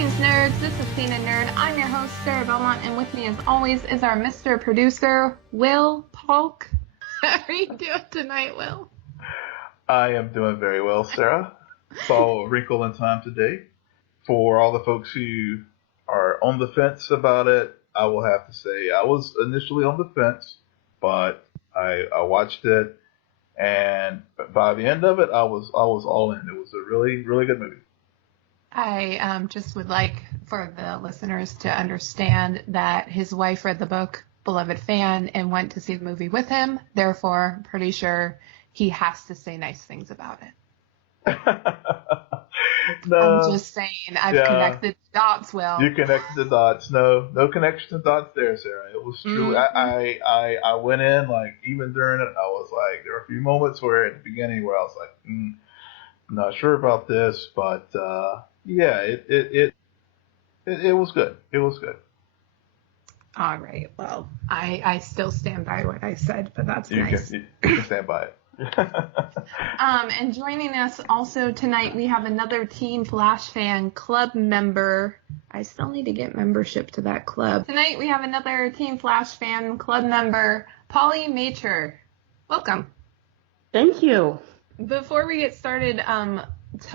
Greetings, nerds. This is CNN Nerd. I'm your host, Sarah Belmont, and with me, as always, is our Mr. Producer, Will Polk. How are you doing tonight, Will? I am doing very well, Sarah. Saw a wrinkle in time today. For all the folks who are on the fence about it, I will have to say I was initially on the fence, but I watched it, and by the end of it, I was all in. It was a really, really good movie. I just would like for the listeners to understand that his wife read the book, beloved fan, and went to see the movie with him. Therefore, pretty sure he has to say nice things about it. No, I'm just saying, I've connected the dots, Will. You connected the dots. No connection to dots there, Sarah. It was true. Mm-hmm. I went in, like, even during it, I was like, there were a few moments where at the beginning where I was like, I'm not sure about this, but yeah, it was good. It was good. All right. Well, I still stand by what I said, but that's nice. You can stand by it. And joining us also tonight, we have another Team Flash Fan Club member. I still need to get membership to that club. Tonight, we have another Team Flash Fan Club member, Polly Machor. Welcome. Thank you. Before we get started,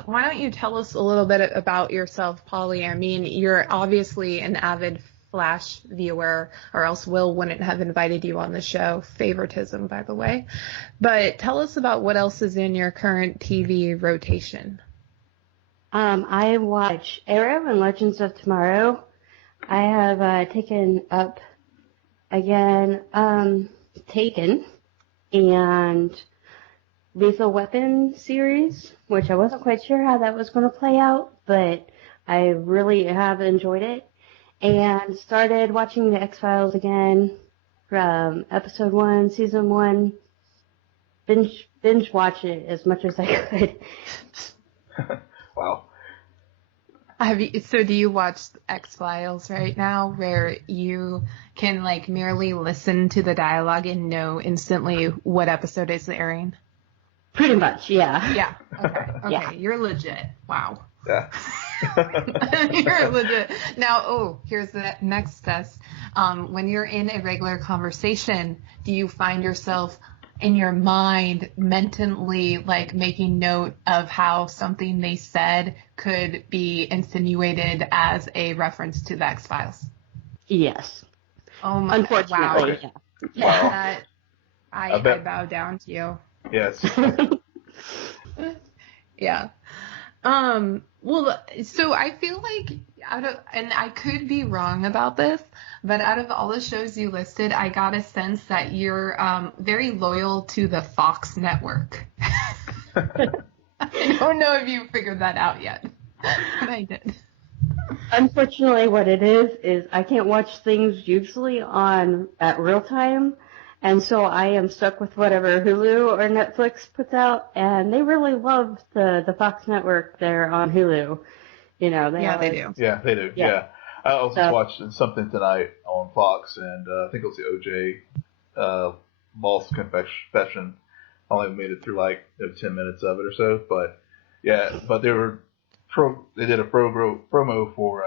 why don't you tell us a little bit about yourself, Polly? I mean, you're obviously an avid Flash viewer, or else Will wouldn't have invited you on the show. Favoritism, by the way. But tell us about what else is in your current TV rotation. I watch Arrow and Legends of Tomorrow. I have taken up again Taken and Lethal Weapon series, which I wasn't quite sure how that was going to play out, but I really have enjoyed it. And started watching the X-Files again from episode 1, season 1. Binge watch it as much as I could. Wow. So do you watch X-Files right now where you can like merely listen to the dialogue and know instantly what episode is airing? Pretty much, yeah. Yeah. Okay. Yeah. You're legit. Wow. Yeah. You're legit. Now, here's the next test. When you're in a regular conversation, do you find yourself in your mind mentally like making note of how something they said could be insinuated as a reference to the X-Files? Yes. Oh my! Unfortunately, wow. Yeah. I bow down to you. Yes. Yeah. Well, so I feel like and I could be wrong about this, but out of all the shows you listed, I got a sense that you're very loyal to the Fox network. I don't know if you figured that out yet, but I did. Unfortunately, what it is I can't watch things usually at real time. And so I am stuck with whatever Hulu or Netflix puts out, and they really love the Fox network there on Hulu. You know, they do. Yeah, they do. Yeah. I also watched something tonight on Fox, and I think it was the OJ Lost Confession. I only made it through like 10 minutes of it or so, but yeah, but they did a promo for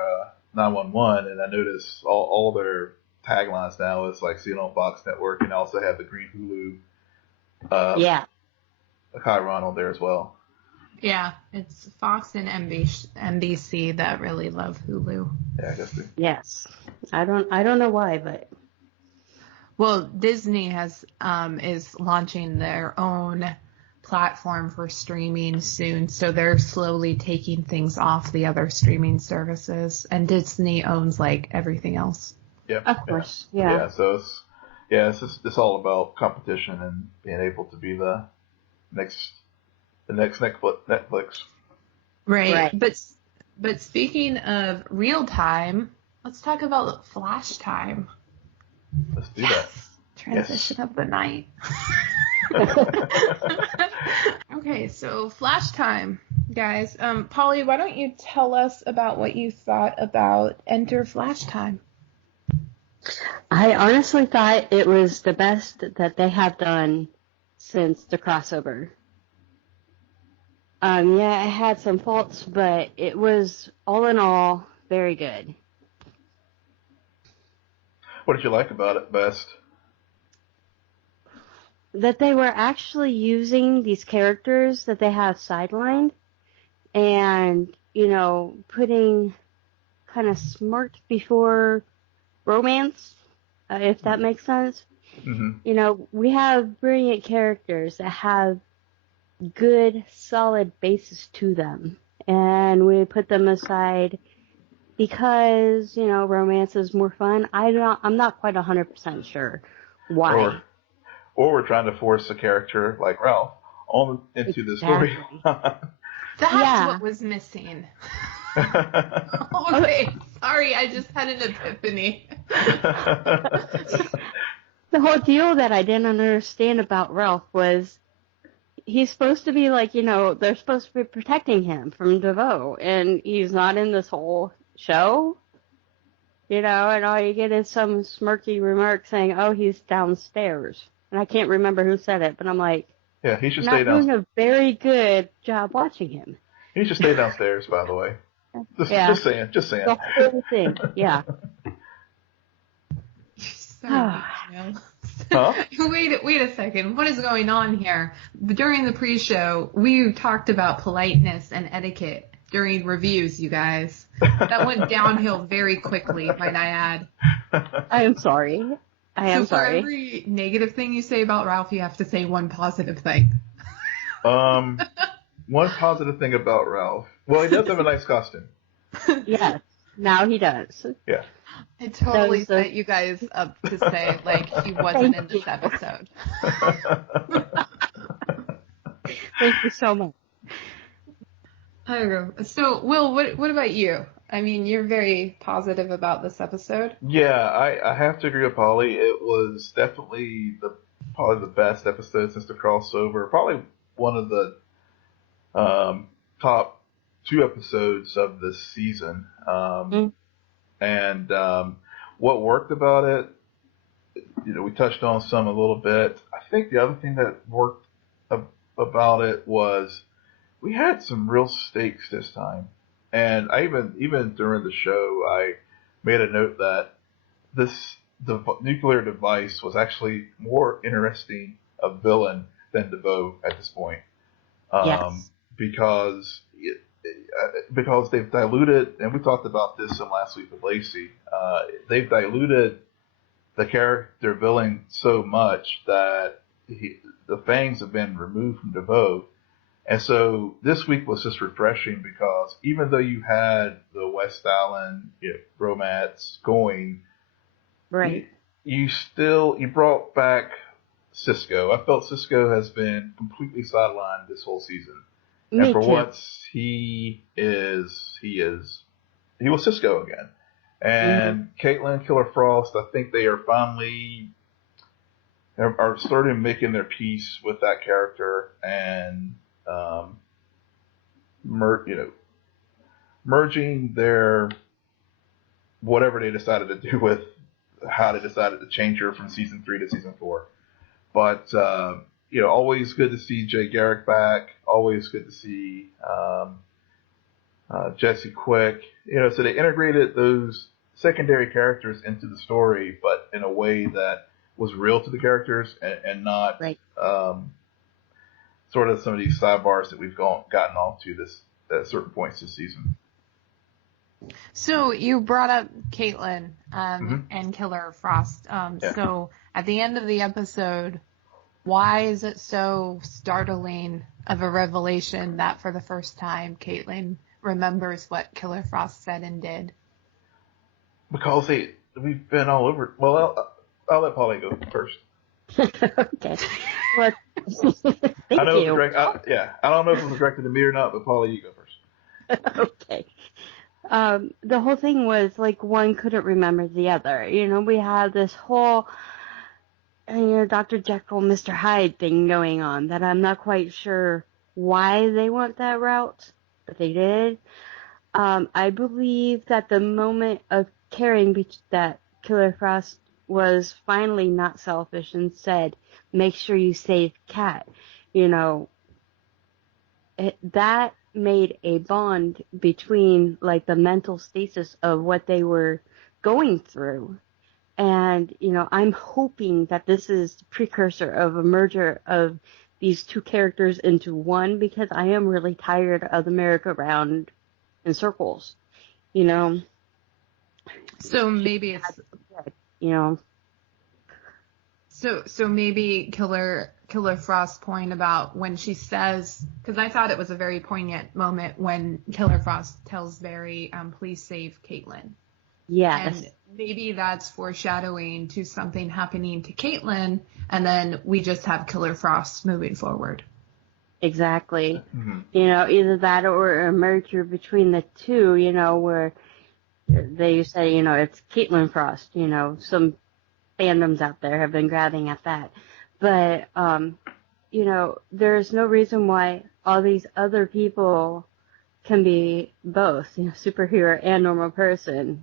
911, and I noticed all their taglines now is like see it on Fox Network, and also have the green Hulu chyron on there as well. Yeah, it's Fox and NBC that really love Hulu. Yeah, I guess so. Yes. I don't know why, but well, Disney is launching their own platform for streaming soon, so they're slowly taking things off the other streaming services, and Disney owns like everything else. Yeah, of course. Yeah. So it's all about competition and being able to be the next Netflix. Right. But speaking of real time, let's talk about Flash time. Let's do that. Transition of the night. Okay, so Flash time, guys. Polly, why don't you tell us about what you thought about Enter Flash Time? I honestly thought it was the best that they have done since the crossover. Yeah, it had some faults, but it was, all in all, very good. What did you like about it best? That they were actually using these characters that they have sidelined and, putting kind of smart before romance, if that makes sense. Mm-hmm. We have brilliant characters that have good, solid bases to them, and we put them aside because, romance is more fun. I'm not quite 100% sure why. Or we're trying to force a character like Ralph on into the story. That's what was missing. Okay, sorry, I just had an epiphany. The whole deal that I didn't understand about Ralph was he's supposed to be like, they're supposed to be protecting him from DeVoe, and he's not in this whole show, and all you get is some smirky remark saying, oh, he's downstairs. And I can't remember who said it, but I'm like, yeah, he should stay downstairs. Not doing a very good job watching him. He should stay downstairs, by the way. Just saying. The whole thing, yeah. Huh? Wait a second. What is going on here? During the pre-show, we talked about politeness and etiquette during reviews, you guys. That went downhill very quickly, might I add. I am sorry. For every negative thing you say about Ralph, you have to say one positive thing. One positive thing about Ralph. Well, he does have a nice costume. Yes, now he does. Yeah. I totally set you guys up to say, he wasn't in this episode. Thank you so much. I don't know. So, Will, what about you? I mean, you're very positive about this episode. Yeah, I have to agree with Polly. It was definitely probably the best episode since the crossover. Probably one of the top 2 episodes of this season. And what worked about it, we touched on some a little bit. I think the other thing that worked about it was we had some real stakes this time. And I even during the show, I made a note that the nuclear device was actually more interesting a villain than DeVoe at this point. Yes. Because they've diluted, and we talked about this in last week with Lacey, they've diluted the character villain so much that the fangs have been removed from DeVoe. And so this week was just refreshing because even though you had the West Island romance going, right, you brought back Cisco. I felt Cisco has been completely sidelined this whole season. Me and for too. once, he was Cisco again. And Caitlin, Killer Frost, I think they are finally are starting making their peace with that character and merging their whatever they decided to do with how they decided to change her from season 3 to season 4. But always good to see Jay Garrick back. Always good to see Jesse Quick. So they integrated those secondary characters into the story, but in a way that was real to the characters and not sort of some of these sidebars that we've gotten off to at certain points this season. So you brought up Caitlin and Killer Frost. So at the end of the episode, why is it so startling of a revelation that for the first time Caitlin remembers what Killer Frost said and did? Because we've been all over. Well, I'll let Polly go first. Okay. Well, thank you. I don't know if it was directed to me or not, but Polly, you go first. Okay. The whole thing was one couldn't remember the other. We had this whole, Dr. Jekyll, Mr. Hyde thing going on that I'm not quite sure why they went that route, but they did. I believe that the moment of caring that Killer Frost was finally not selfish and said, make sure you save Kat, that made a bond between like the mental stasis of what they were going through. And, I'm hoping that this is the precursor of a merger of these two characters into one, because I am really tired of the merry-go-round in circles, So maybe it's, So maybe Killer Frost's point about when she says, because I thought it was a very poignant moment when Killer Frost tells Barry, please save Caitlin. Yes. And maybe that's foreshadowing to something happening to Caitlin, and then we just have Killer Frost moving forward. Exactly. Mm-hmm. Either that or a merger between the two, where they say, it's Caitlin Frost, some fandoms out there have been grabbing at that. But, there's no reason why all these other people can be both, superhero and normal person,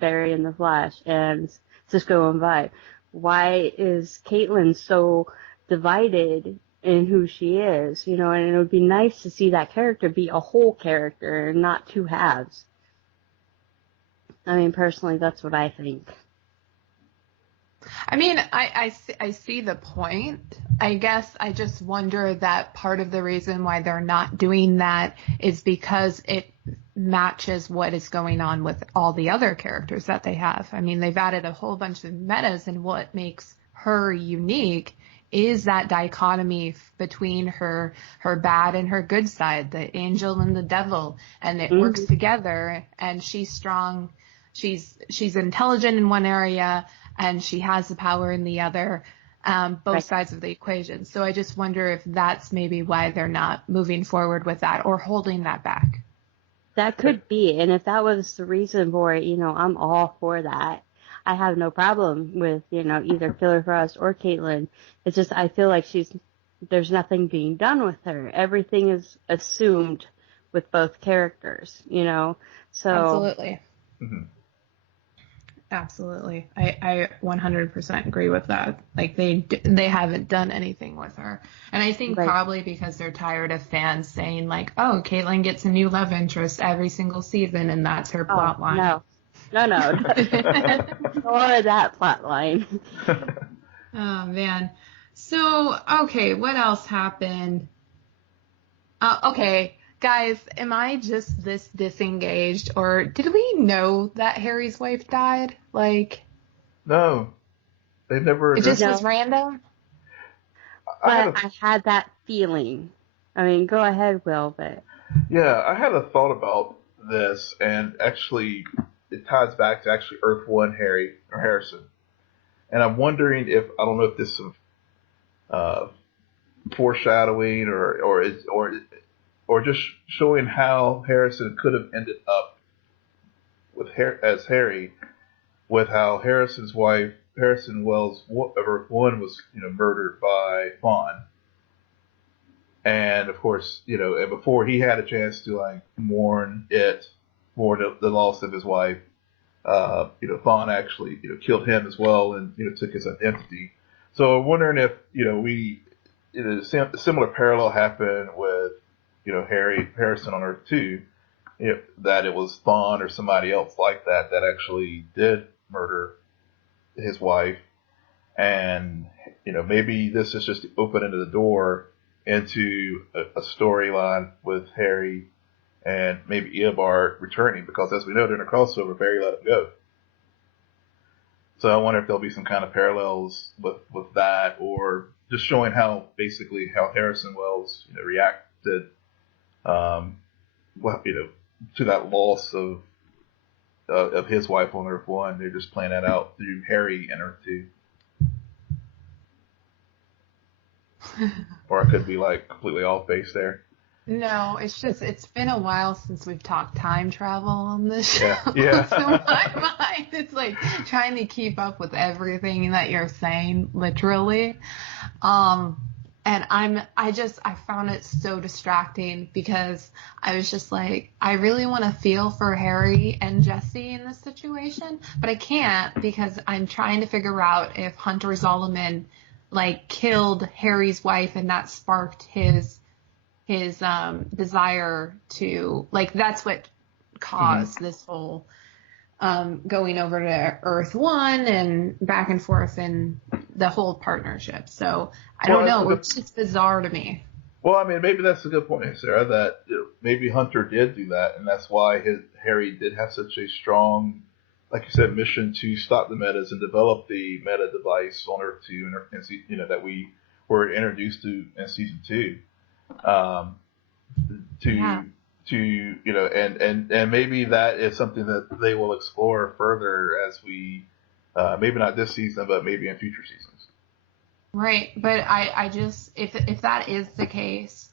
Barry and the Flash and Cisco and Vi. Why is Caitlin so divided in who she is, and it would be nice to see that character be a whole character and not two halves. I mean, personally, that's what I think. I mean, I see the point. I guess I just wonder that part of the reason why they're not doing that is because it matches what is going on with all the other characters that they have. I mean, they've added a whole bunch of metas, and what makes her unique is that dichotomy between her bad and her good side, the angel and the devil, and it works together, and she's strong. She's intelligent in one area, and she has the power in the other, both sides of the equation. So I just wonder if that's maybe why they're not moving forward with that or holding that back. That could be, and if that was the reason for it, I'm all for that. I have no problem with, either Killer Frost or Caitlin. It's just I feel like there's nothing being done with her. Everything is assumed with both characters, So Absolutely. Mm-hmm. Absolutely. I 100% agree with that. Like they haven't done anything with her. And I think probably because they're tired of fans saying like, oh, Caitlin gets a new love interest every single season and that's her plot line. No. Nor that plot line. Oh, man. So, okay, what else happened? Okay. Guys, am I just this disengaged, or did we know that Harry's wife died? Like, no, they never. It just was random. But I had that feeling. I mean, go ahead, Will. But yeah, I had a thought about this, and actually, it ties back to actually Earth One Harrison, and I'm wondering if I don't know if this is some foreshadowing or just showing how Harrison could have ended up as Harry, with how Harrison's wife, Harrison Wells of Earth One, was murdered by Vaughn, and of course and before he had a chance to mourn the loss of his wife, Vaughn actually killed him as well and took his identity. So I'm wondering if a similar parallel happened with Harrison on Earth 2, that it was Vaughn or somebody else like that actually did murder his wife, and maybe this is just the open into the door into a storyline with Harry and maybe Eobard returning, because as we know during the crossover, Barry let him go. So I wonder if there'll be some kind of parallels with that, or just showing how Harrison Wells reacted to that loss of his wife on Earth 1. They're just playing that out through Harry and Earth 2. Or I could be completely off base there. No, it's been a while since we've talked time travel on this show. Yeah. So my mind is trying to keep up with everything that you're saying, literally. And I found it so distracting because I was just I really want to feel for Harry and Jesse in this situation, but I can't because I'm trying to figure out if Hunter Zolomon killed Harry's wife and that sparked his his desire to, like, that's what caused this whole going over to Earth 1 and back and forth in the whole partnership. So I don't know. It's just bizarre to me. Well, I mean, maybe that's a good point, Sarah, that maybe Hunter did do that, and that's why Harry did have such a strong, like you said, mission to stop the metas and develop the meta device on Earth 2 and that we were introduced to in season 2. And maybe that is something that they will explore further as we, maybe not this season, but maybe in future seasons. Right, but I just, if that is the case,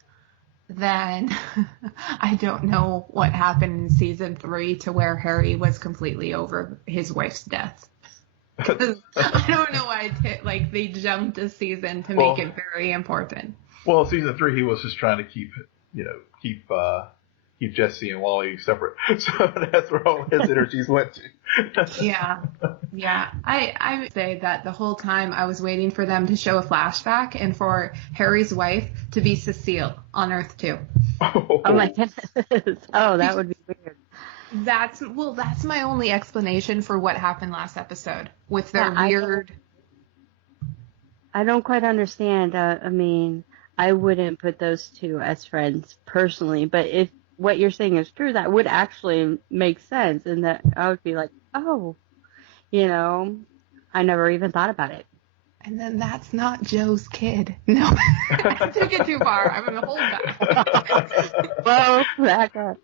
then I don't know what happened in season 3 to where Harry was completely over his wife's death. I don't know why they jumped a season to make it very important. Well, season 3 he was just trying to keep Jesse and Wally separate, so that's where all his energies went to. Yeah. I would say that the whole time I was waiting for them to show a flashback and for Harry's wife to be Cecile on Earth 2. Oh my goodness. Oh, that would be weird. That's my only explanation for what happened last episode with their weird. I don't quite understand. I mean, I wouldn't put those two as friends personally, but if what you're saying is true, that would actually make sense, and that I would be like, oh, I never even thought about it. And then that's not Joe's kid. No, I took it too far. I'm going to hold back. Well, back up.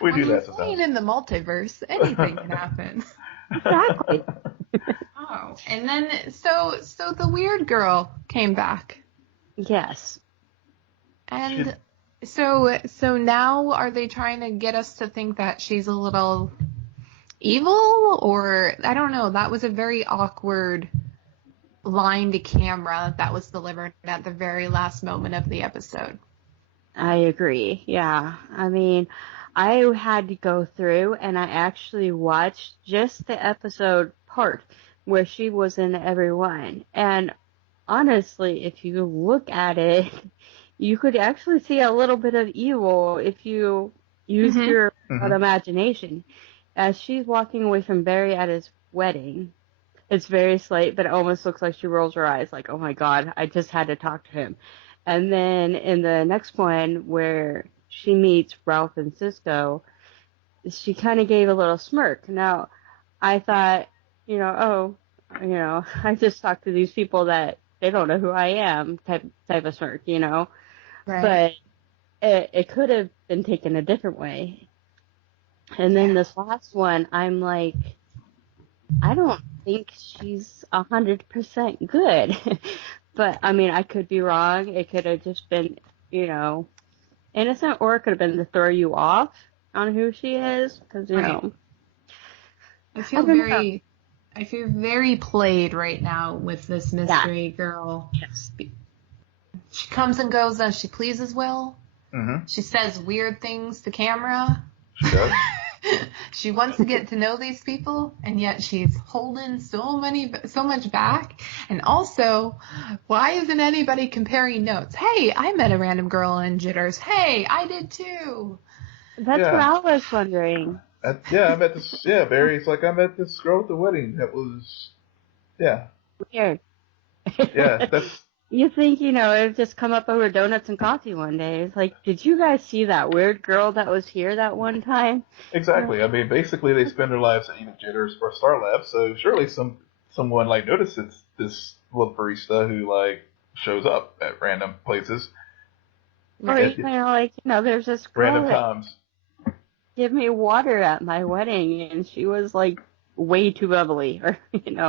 We do that sometimes. Playing in the multiverse, anything can happen. Exactly. Oh, and then so the weird girl came back. Yes. And so now are they trying to get us to think that she's a little evil, or I don't know. That was a very awkward line to camera that was delivered at the very last moment of the episode. I agree. Yeah. I mean, I had to go through and I actually watched just the episode part where she was in every one. And honestly, if you look at it, you could actually see a little bit of evil if you used your imagination. As she's walking away from Barry at his wedding, it's very slight, but it almost looks like she rolls her eyes like, oh my God, I just had to talk to him. And then in the next one where she meets Ralph and Cisco, she kind of gave a little smirk. Now, I thought, I just talked to these people that they don't know who I am type of smirk, Right. But it could have been taken a different way. And then this last one, I'm like, I don't think she's 100% good. But, I mean, I could be wrong. It could have just been, innocent, or it could have been to throw you off on who she is. Because, I feel very played right now with this mystery girl. Yes. She comes and goes as she pleases, Will. Mm-hmm. She says weird things to camera. She does. She wants to get to know these people, and yet she's holding so much back. And also, why isn't anybody comparing notes? Hey, I met a random girl in Jitters. Hey, I did too. That's what I was wondering. I met this. Yeah, Barry's like, I met this girl at the wedding. That was, weird. Yeah, that's. You think, it would just come up over donuts and coffee one day. It's like, did you guys see that weird girl that was here that one time? Exactly. I mean, basically, they spend their lives at even Jitters or Star Lab, so surely someone, notices this little barista who, shows up at random places. Or you kind of there's this girl random times. Give me water at my wedding, and she was, way too bubbly, or,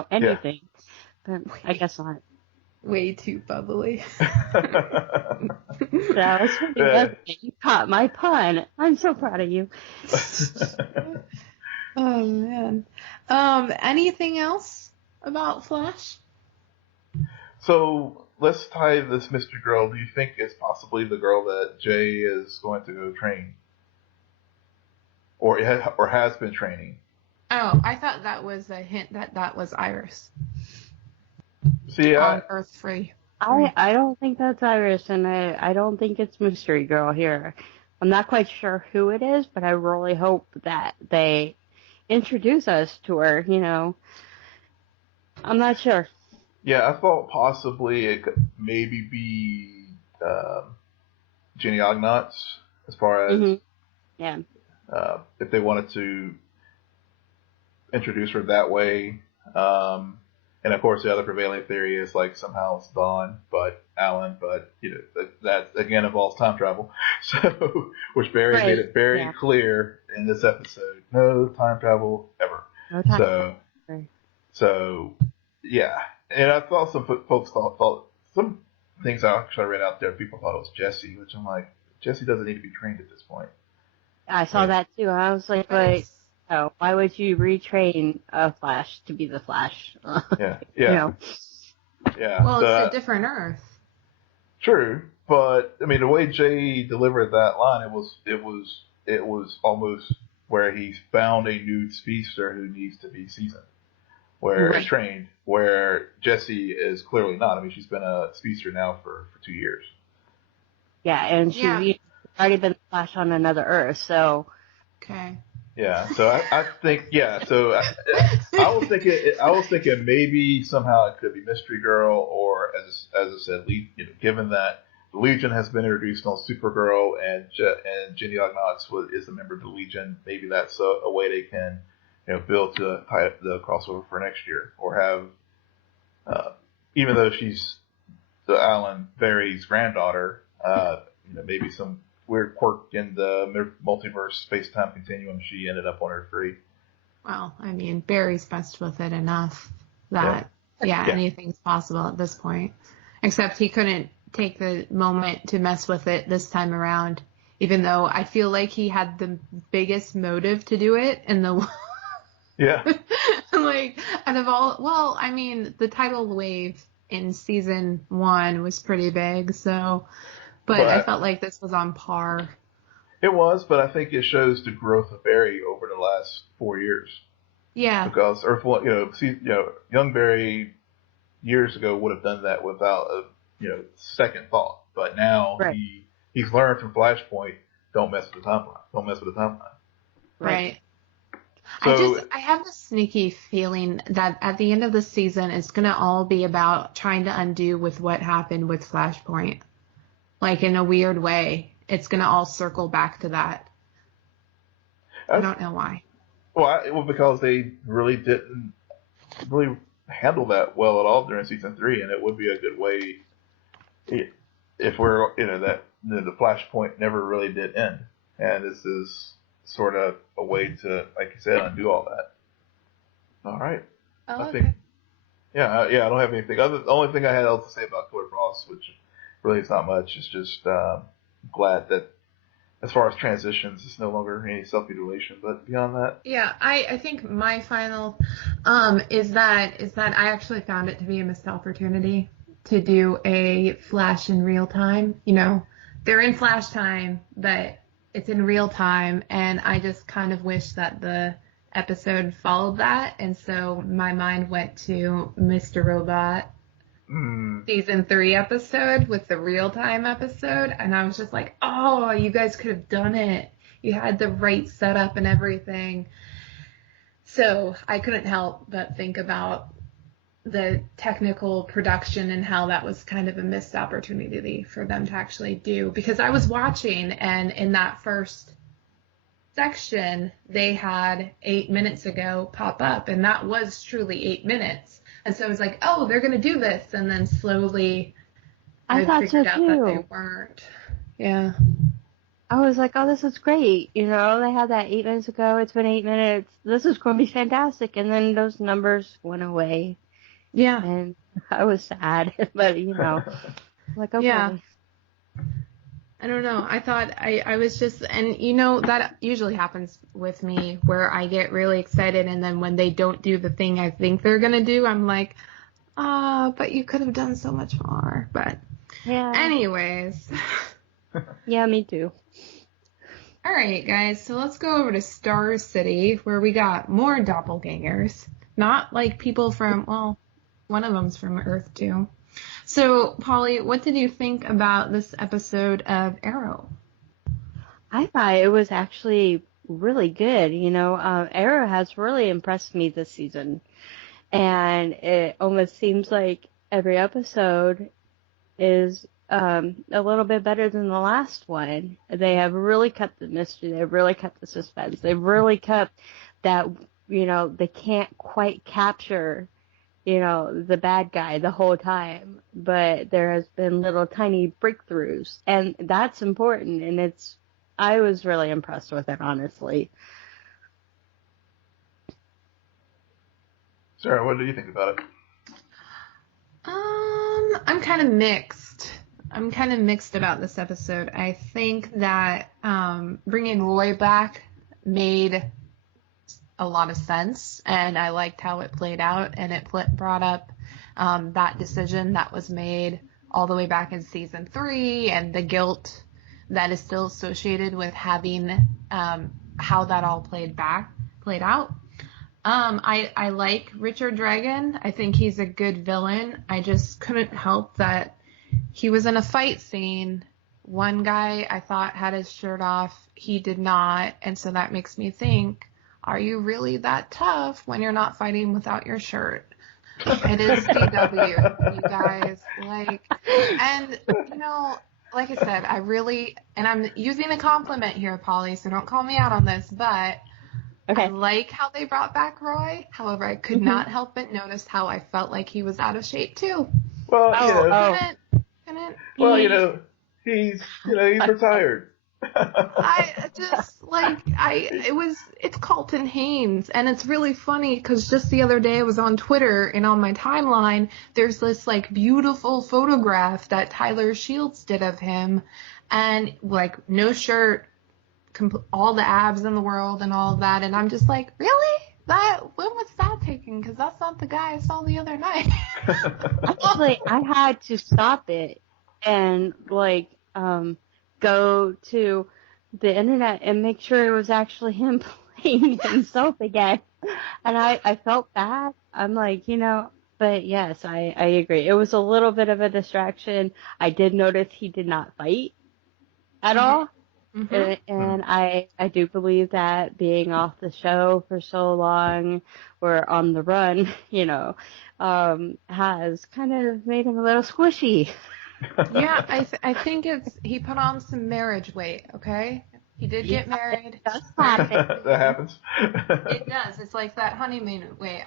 anything. Yeah. But I guess not. Way too bubbly. That was pretty good. You caught my pun. I'm so proud of you. Oh, man. Anything else about Flash? So, let's tie this mystery girl. Do you think it's possibly the girl that Jay is going to go train? Or has been training? Oh, I thought that was a hint that was Iris. See, on Earth 3. I don't think that's Iris, and I don't think it's Mystery Girl here. I'm not quite sure who it is, but I really hope that they introduce us to her, you know. I'm not sure. Yeah, I thought possibly it could maybe be Jenny Ognotz, as far as yeah, if they wanted to introduce her that way. And of course, the other prevailing theory is like somehow it's Dawn, but Alan, but you know that again involves time travel. So, which Barry made it very clear in this episode: no time travel ever. No time travel. So yeah, and I thought some folks thought some things I actually read out there. People thought it was Jesse, which I'm like, Jesse doesn't need to be trained at this point. I saw that too. I was like, oh, why would you retrain a Flash to be the Flash? Yeah. You know? Yeah. Well, it's a different Earth. True, but I mean, the way Jay delivered that line, it was almost where he's found a new speedster who needs to be seasoned, where is trained, where Jessie is clearly not. I mean, she's been a speedster now for 2 years. Yeah, and she's already been Flash on another Earth, so. Okay. Yeah, so I think, so I was thinking maybe somehow it could be Mystery Girl, or as I said, given that the Legion has been introduced on Supergirl and Jenny Ognotz is a member of the Legion, maybe that's a way they can build to tie up the crossover for next year, or have even though she's the Alan Berry's granddaughter, maybe some weird quirk in the multiverse space-time continuum, she ended up on Earth 3. Well, I mean, Barry's messed with it enough that, anything's possible at this point. Except he couldn't take the moment to mess with it this time around, even though I feel like he had the biggest motive to do it in the... Yeah. Like, out of all... Well, I mean, the tidal wave in season 1 was pretty big, so... But I felt like this was on par. It was, but I think it shows the growth of Barry over the last 4 years. Yeah. Because young Barry years ago would have done that without a second thought. But now he's learned from Flashpoint, don't mess with the timeline. Don't mess with the timeline. Right. So, I have a sneaky feeling that at the end of the season, it's going to all be about trying to undo with what happened with Flashpoint. Like, in a weird way, it's going to all circle back to that. I don't know why. Well, because they really didn't handle that well at all during season 3, and it would be a good way if we're, that the Flashpoint never really did end. And this is sort of a way to, like you said, undo all that. All right. Oh, I think, I don't have anything. The only thing I had else to say about Killer Frost, which really it's not much, it's just glad that as far as transitions, it's no longer any self-mutilation, but beyond that. Yeah, I think my final is that I actually found it to be a missed opportunity to do a Flash in real time. They're in Flash time, but it's in real time, and I just kind of wish that the episode followed that, and so my mind went to Mr. Robot season 3 episode with the real time episode, and I was just like, oh, you guys could have done it. You had the right setup and everything. So I couldn't help but think about the technical production and how that was kind of a missed opportunity for them to actually do, because I was watching, and in that first section they had 8 minutes ago pop up, and that was truly 8 minutes. And so I was like, oh, they're going to do this. And then slowly I figured out that they weren't. Yeah. I was like, oh, this is great. They had that 8 minutes ago. It's been 8 minutes. This is going to be fantastic. And then those numbers went away. Yeah. And I was sad. But, like, okay. Yeah. I don't know. I thought I was just, and that usually happens with me where I get really excited, and then when they don't do the thing I think they're going to do, I'm like, but you could have done so much more. But anyways. Yeah, me too. All right, guys. So let's go over to Star City, where we got more doppelgangers. Not like people from, well, one of them's from Earth 2. So, Polly, what did you think about this episode of Arrow? I thought it was actually really good. Arrow has really impressed me this season. And it almost seems like every episode is a little bit better than the last one. They have really kept the mystery. They've really kept the suspense. They've really kept that, they can't quite capture, the bad guy the whole time. But there has been little tiny breakthroughs. And that's important. And I was really impressed with it, honestly. Sarah, what do you think about it? I'm kind of mixed. I'm kind of mixed about this episode. I think that bringing Roy back made a lot of sense, and I liked how it played out, and it brought up that decision that was made all the way back in season 3, and the guilt that is still associated with having how that all played out. I like Richard Dragon. I think he's a good villain. I just couldn't help that he was in a fight scene. One guy I thought had his shirt off. He did not. And so that makes me think, are you really that tough when you're not fighting without your shirt? It is CW, you guys. Like I said, and I'm using a compliment here, Polly, so don't call me out on this, but okay. I like how they brought back Roy. However, I could not help but notice how I felt like he was out of shape too. Well, he's retired. It's Colton Haynes, and it's really funny because just the other day I was on Twitter, and on my timeline there's this like beautiful photograph that Tyler Shields did of him, and like no shirt, all the abs in the world and all of that, and I'm just like, really? When was that taken? Because that's not the guy I saw the other night. Actually, I had to stop it and go to the internet and make sure it was actually him playing himself again. And I felt bad. I'm like, but yes, I agree. It was a little bit of a distraction. I did notice he did not fight at all. Mm-hmm. And I do believe that being off the show for so long or on the run, has kind of made him a little squishy. Yeah, I think he put on some marriage weight, okay? He did get married. It does happen. That happens. It does. It's like that honeymoon weight.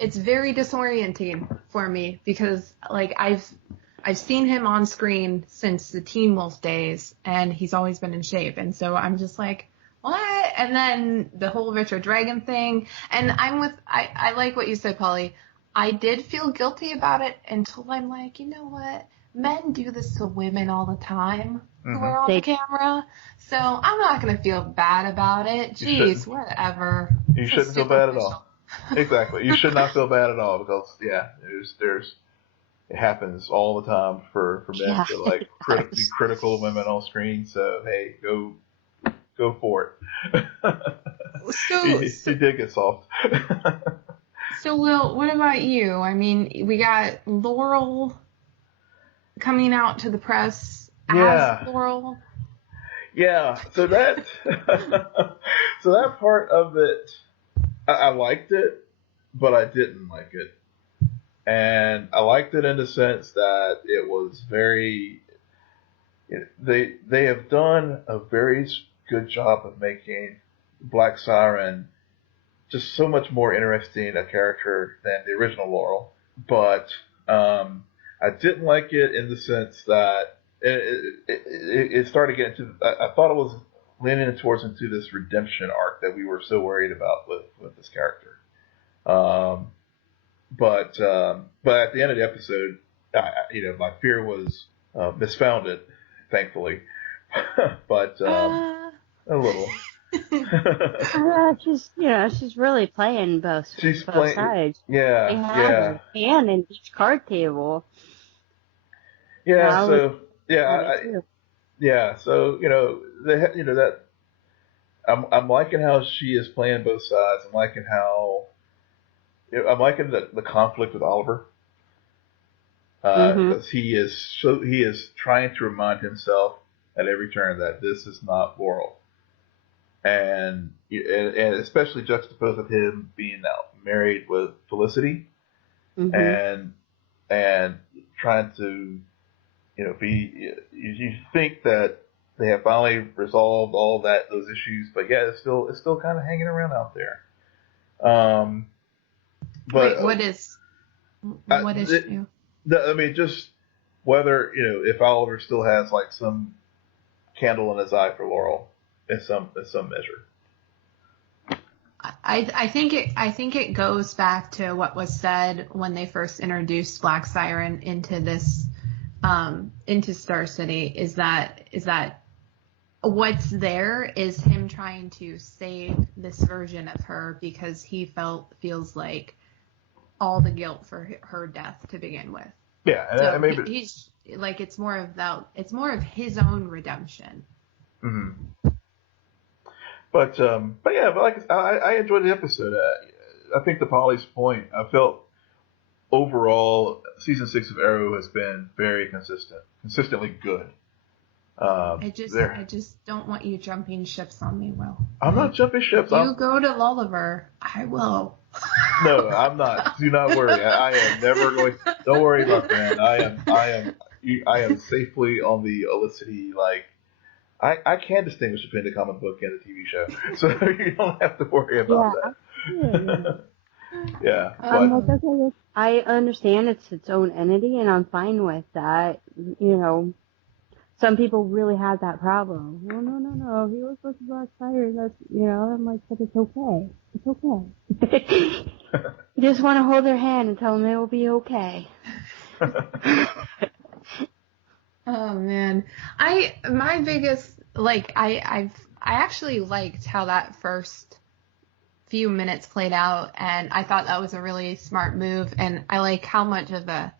It's very disorienting for me because I've seen him on screen since the Teen Wolf days, and he's always been in shape. And so I'm just like, what? And then the whole Richard Dragon thing. And I like what you said, Polly. I did feel guilty about it until I'm like, you know what? Men do this to women all the time who are on the camera. So I'm not going to feel bad about it. Jeez, whatever. You shouldn't feel bad at all. Exactly. You should not feel bad at all because, it happens all the time for men to be critical of women on screen. So hey, go for it. He did get soft. So Will, what about you? I mean, we got Laurel coming out to the press as Laurel. Yeah. So that part of it, I liked it, but I didn't like it. And I liked it in the sense that it was very. They have done a very good job of making Black Siren just so much more interesting a character than the original Laurel. But I didn't like it in the sense that it started getting to. I thought it was leaning into this redemption arc that we were so worried about with this character. But at the end of the episode, my fear was misfounded, thankfully. But a little. She's really playing both sides. Yeah, they have a hand in each card table. Yeah, so that I'm liking how she is playing both sides. I'm liking the conflict with Oliver. because he is trying to remind himself at every turn that this is not Laurel, and especially juxtaposed with him being now married with Felicity, and trying to be. You think that they have finally resolved all those issues, but yeah, it's still kind of hanging around out there. But what issue? I mean, just whether if Oliver still has like some candle in his eye for Laurel in some measure. I think it goes back to what was said when they first introduced Black Siren into this into Star City is that what's there is him trying to save this version of her because he feels like all the guilt for her death to begin with. Yeah, and so maybe he's like it's more of his own redemption. Mm-hmm. But like I enjoyed the episode. I think to Polly's point, I felt overall season 6 of Arrow has been very consistently good. I just don't want you jumping ships on me, Will. I'm not jumping ships. You go to Lulliver, I will. No, I'm not. Do not worry. I am never going. Don't worry about that. I am safely on the Olicity. Like I can distinguish between the comic book and the TV show, so you don't have to worry about that. Yeah. Okay, I understand it's its own entity, and I'm fine with that. Some people really have that problem. Well, no. He was supposed to Black Fire. That's, I'm like, but it's okay. It's okay. You just want to hold their hand and tell them it will be okay. Oh man, my biggest I actually liked how that first few minutes played out, and I thought that was a really smart move, and I like how much of a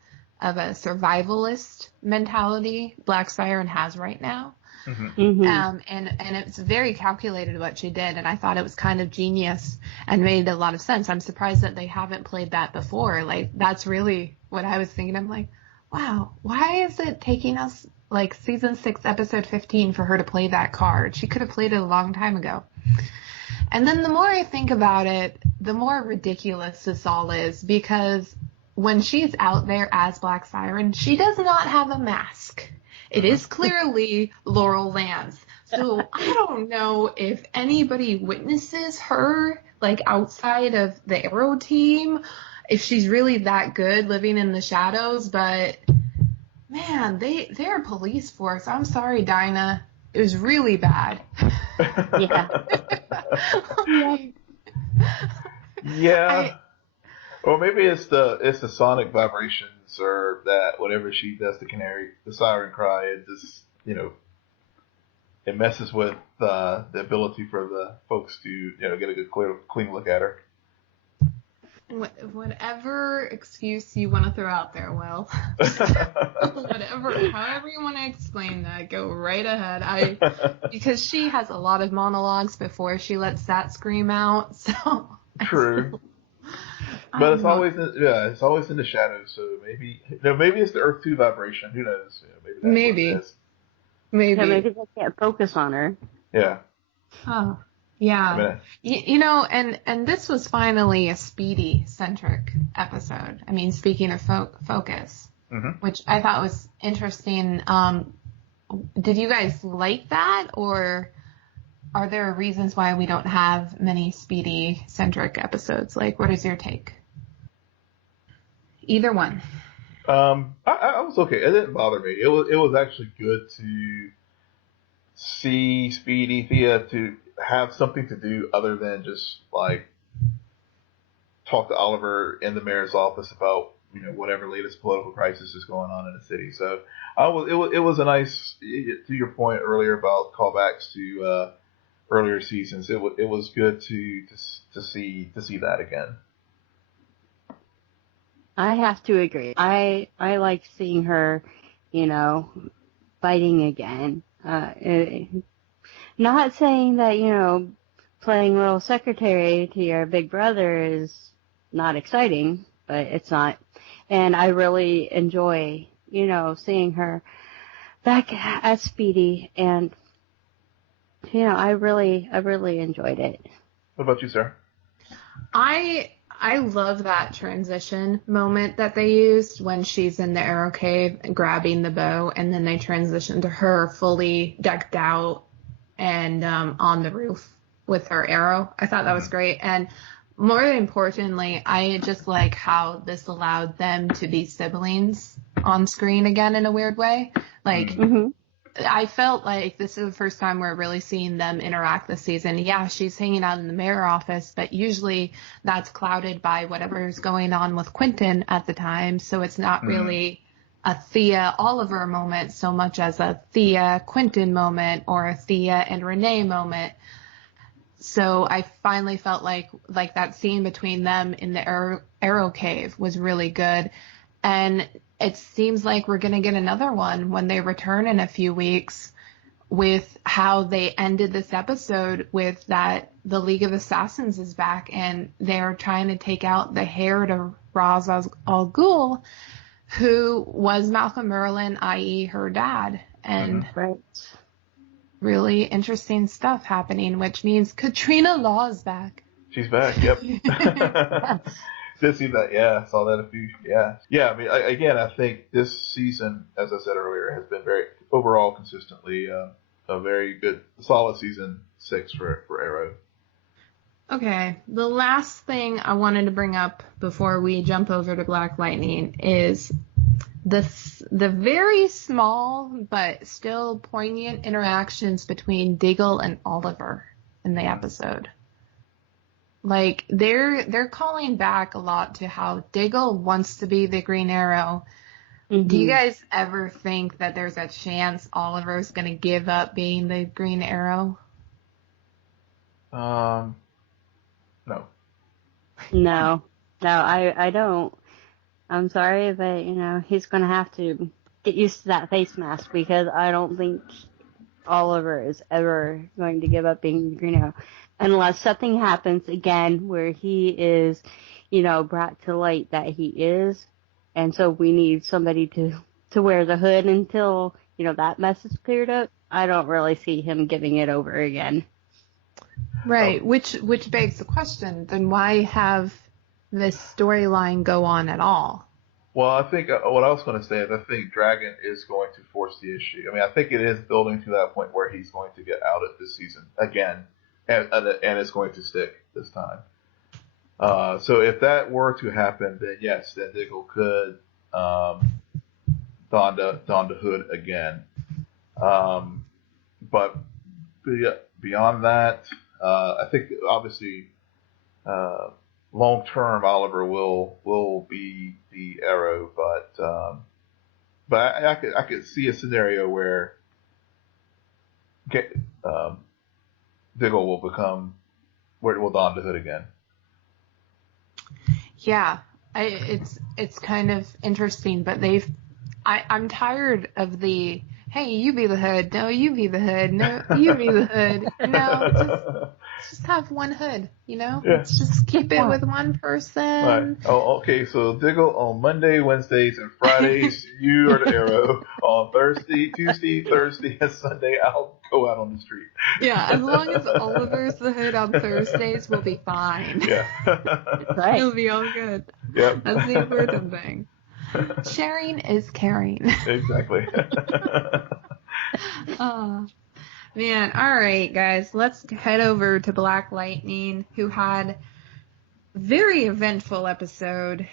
survivalist mentality Black Siren has right now. And it's very calculated what she did, and I thought it was kind of genius and made a lot of sense. I'm surprised that they haven't played that before. Like, that's really what I was thinking. I'm like, wow, why is it taking us like season 6 episode 15 for her to play that card? She could have played it a long time ago. And then the more I think about it, the more ridiculous this all is, because when she's out there as Black Siren, she does not have a mask. It is clearly Laurel Lance. So I don't know if anybody witnesses her, like, outside of the Arrow team, if she's really that good living in the shadows. But, man, they're a police force. I'm sorry, Dinah. It was really bad. Yeah. Or maybe it's the sonic vibrations, or that whatever she does to the siren cry, it just it messes with the ability for the folks to get a good clean look at her. Whatever excuse you want to throw out there, Will. However you want to explain that, go right ahead. Because she has a lot of monologues before she lets that scream out. So true. But it's always in the shadows. So maybe it's the Earth 2 vibration. Who knows? Maybe. Yeah, maybe they can't focus on her. Yeah. Oh. Yeah. And this was finally a Speedy-centric episode. I mean, speaking of focus, which I thought was interesting. Did you guys like that, or are there reasons why we don't have many Speedy-centric episodes? Like, what is your take? Either one. I was okay. It didn't bother me. It was actually good to see Speedy Thea to have something to do other than just like talk to Oliver in the mayor's office about whatever latest political crisis is going on in the city. So it was a nice, to your point earlier about callbacks to earlier seasons. It was good to see that again. I have to agree. I like seeing her, fighting again. Not saying that, playing little secretary to your big brother is not exciting, but it's not. And I really enjoy, seeing her back at Speedy, and, I really enjoyed it. What about you, Sarah? I love that transition moment that they used when she's in the arrow cave grabbing the bow, and then they transition to her fully decked out and on the roof with her arrow. I thought that was great. And more importantly, I just like how this allowed them to be siblings on screen again in a weird way. Like, I felt like this is the first time we're really seeing them interact this season. Yeah, she's hanging out in the mayor office, but usually that's clouded by whatever's going on with Quentin at the time. So it's not really a Thea Oliver moment so much as a Thea Quentin moment or a Thea and Renee moment. So I finally felt like that scene between them in the arrow cave was really good. And it seems like we're going to get another one when they return in a few weeks, with how they ended this episode with that the League of Assassins is back and they're trying to take out the heir to Ra's al Ghul, who was Malcolm Merlyn, i.e. her dad. And really interesting stuff happening, which means Katrina Law is back. She's back, yep. Did see that, yeah. Saw that Yeah, I mean, I think this season, as I said earlier, has been very, overall, consistently a very good, solid season 6 for Arrow. Okay, the last thing I wanted to bring up before we jump over to Black Lightning is the very small but still poignant interactions between Diggle and Oliver in the episode. Like, they're calling back a lot to how Diggle wants to be the Green Arrow. Do you guys ever think that there's a chance Oliver's going to give up being the Green Arrow? No. No, I don't. I'm sorry, but, he's going to have to get used to that face mask, because I don't think Oliver is ever going to give up being the Green Arrow. Unless something happens again where he is, brought to light that he is. And so we need somebody to wear the hood until, that mess is cleared up. I don't really see him giving it over again. Right, which begs the question, then why have this storyline go on at all? Well, I think what I was going to say is I think Dragon is going to force the issue. I mean, I think it is building to that point where he's going to get outed this season again. And it's going to stick this time. So if that were to happen, then yes, then Diggle could don the hood again. But beyond that, I think obviously long term Oliver will be the Arrow, but I could see a scenario where Diggle will don the hood again. Yeah, it's kind of interesting, but I'm tired of the, hey, you be the hood, no, you be the hood, no, you be the hood, no, just have one hood, Yeah. Let's just keep it with one person. Right. Oh, okay, so Diggle on Monday, Wednesdays, and Fridays, you are the Arrow. On Tuesday, Thursday, and Sunday, I'll go out on the street. Yeah, as long as Oliver's the hood on Thursdays, we'll be fine. Yeah. Right. It'll be all good. Yep. That's the important thing. Sharing is caring. Exactly. Oh, man. All right, guys. Let's head over to Black Lightning, who had very eventful episode.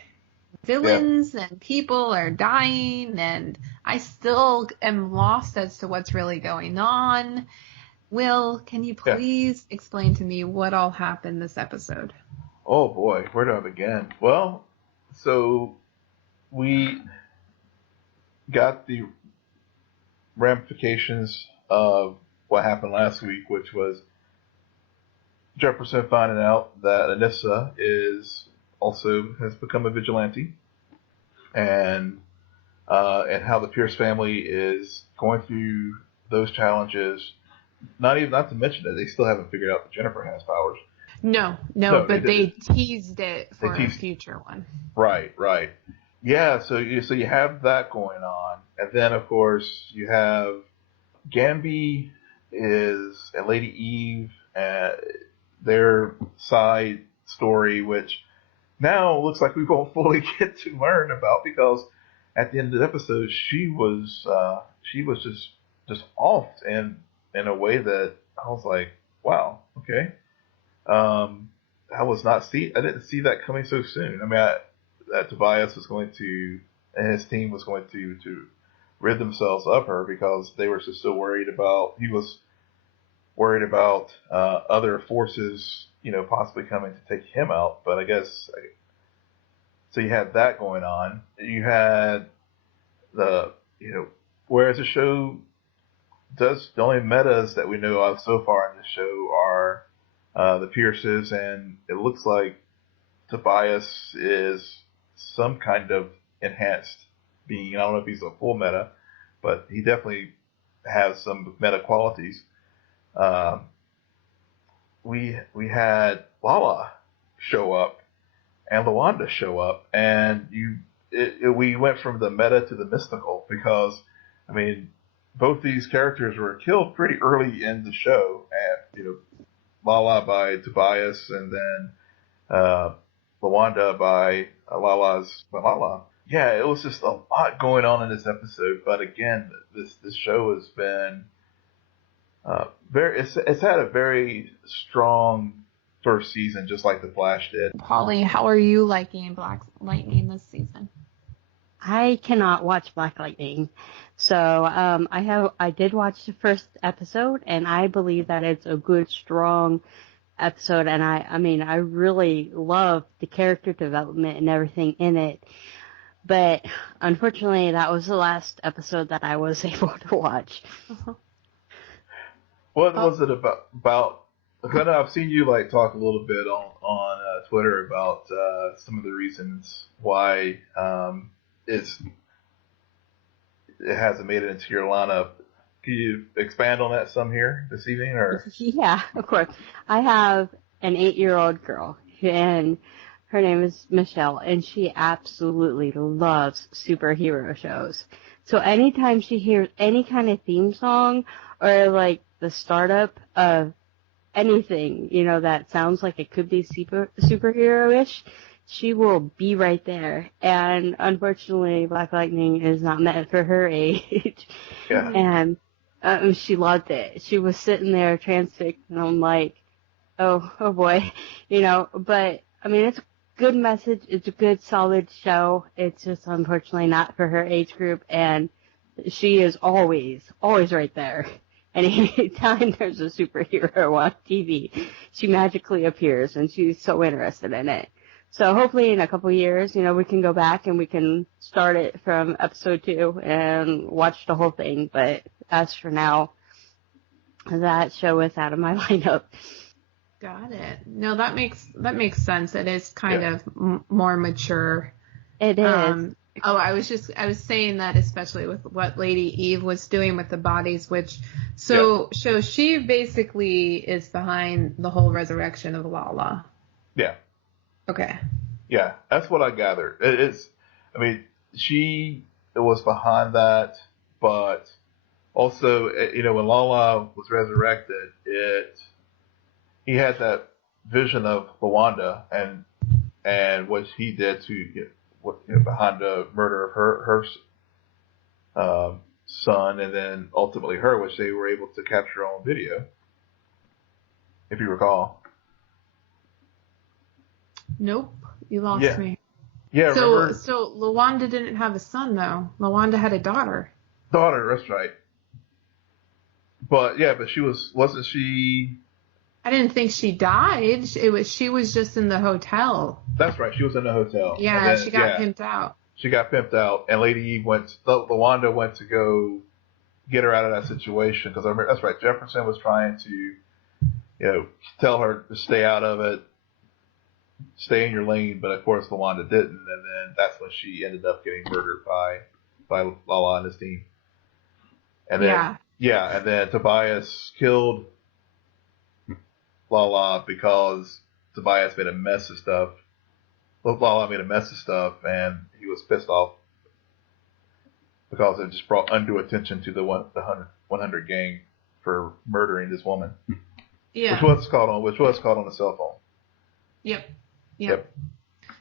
Villains and people are dying, and I still am lost as to what's really going on. Will, can you please explain to me what all happened this episode? Oh, boy. Where do I begin? Well, so we got the ramifications of what happened last week, which was Jefferson finding out that Anissa has become a vigilante, and how the Pierce family is going through those challenges. Not to mention that they still haven't figured out that Jennifer has powers. No, but they teased it for a future one. Right. yeah, so you have that going on, and then of course you have Gambi is and Lady Eve, their side story, which now looks like we won't fully get to learn about because at the end of the episode she was just off in a way that I was like, wow, okay. I didn't see that coming so soon. I mean, that Tobias was going to and his team was going to rid themselves of her because they were just so worried about other forces, possibly coming to take him out. But I guess so. You had that going on. You had whereas the show does the only metas that we know of so far in the show are the Pierces, and it looks like Tobias is some kind of enhanced being. I don't know if he's a full meta, but he definitely has some meta qualities. We had Lala show up and Lawanda show up, and we went from the meta to the mystical because, I mean, both these characters were killed pretty early in the show, and Lala by Tobias, and then Lawanda by Lala. Yeah, it was just a lot going on in this episode, but again, this show has been it's had a very strong first season, just like The Flash did. Polly, how are you liking Black Lightning this season? I cannot watch Black Lightning, so I did watch the first episode, and I believe that it's a good, strong episode, and I mean I really love the character development and everything in it. But unfortunately, that was the last episode that I was able to watch. What was it about? Because I've seen you talk a little bit on Twitter about some of the reasons why it hasn't made it into your lineup. Can you expand on that some here this evening? Or Yeah, of course. I have an 8-year-old girl, and her name is Michelle, and she absolutely loves superhero shows. So anytime she hears any kind of theme song or the startup of anything, that sounds like it could be superhero-ish, she will be right there. And unfortunately, Black Lightning is not meant for her age. Yeah. And she loved it. She was sitting there transfixed, and I'm like, oh boy, But I mean, it's a good message. It's a good, solid show. It's just unfortunately not for her age group, and she is always right there. And anytime there's a superhero on TV, she magically appears, and she's so interested in it. So hopefully in a couple years, we can go back and we can start it from episode 2 and watch the whole thing. But as for now, that show is out of my lineup. Got it. No, that makes sense. It is kind of more mature. It is. I was saying that especially with what Lady Eve was doing with the bodies, so she basically is behind the whole resurrection of Lala. Yeah. Okay. Yeah, that's what I gathered. She was behind that, but also, when Lala was resurrected, he had that vision of Lawanda and what he did to behind the murder of her son, and then ultimately her, which they were able to capture on video, if you recall. Nope, you lost me. Yeah. So Lawanda didn't have a son though. Lawanda had a daughter. That's right. But wasn't she? I didn't think she died. She was just in the hotel. That's right. She was in the hotel. Yeah, she got pimped out. She got pimped out, and Lady Eve Lawanda went to go get her out of that situation because I remember that's right. Jefferson was trying to, tell her to stay out of it, stay in your lane, but of course Lawanda didn't, and then that's when she ended up getting murdered by Lala and his team. And then and then Tobias killed Lala because Tobias made a mess of stuff. Lala made a mess of stuff, and he was pissed off because it just brought undue attention to the 100 gang for murdering this woman. Yeah. Which was caught on a cell phone. Yep.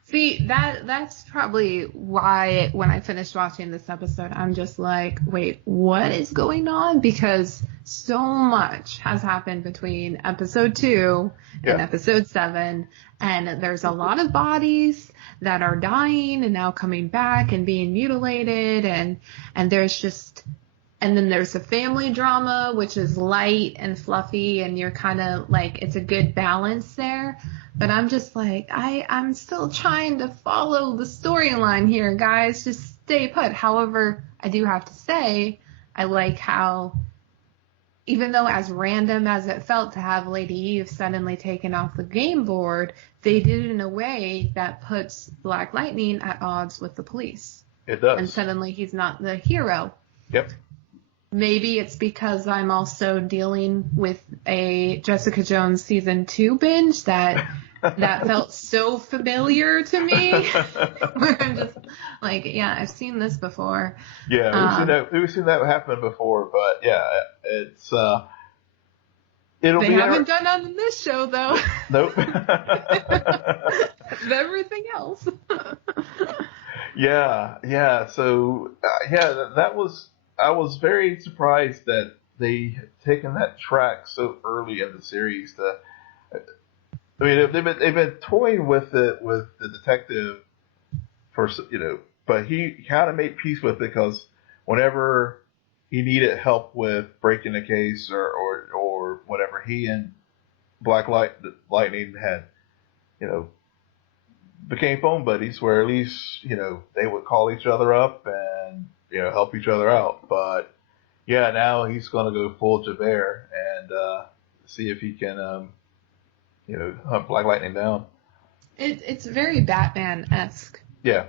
See, that's probably why when I finished watching this episode, I'm just like, wait, what is going on? Because so much has happened between episode 2 and episode 7, and there's a lot of bodies that are dying and now coming back and being mutilated, and there's just, and then there's a family drama, which is light and fluffy, and you're kind of like, it's a good balance there. But I'm just like, I'm still trying to follow the storyline here, guys. Just stay put. However, I do have to say, I like how, even though as random as it felt to have Lady Eve suddenly taken off the game board, they did it in a way that puts Black Lightning at odds with the police. It does. And suddenly he's not the hero. Yep. Maybe it's because I'm also dealing with a Jessica Jones season 2 binge that felt so familiar to me. I'm just like, yeah, I've seen this before. Yeah, we've seen that happen before, but yeah, it's they haven't done on this show though. Nope. Everything else. Yeah. So that was. I was very surprised that they had taken that track so early in the series. I mean, they've been toying with it with the detective for, but he kind of made peace with it because whenever he needed help with breaking a case or whatever, he and Black Lightning had, became phone buddies where at least, they would call each other up and, help each other out. But yeah, now he's going to go full Javert and see if he can, hunt Black Lightning down. It's very Batman-esque. Yeah.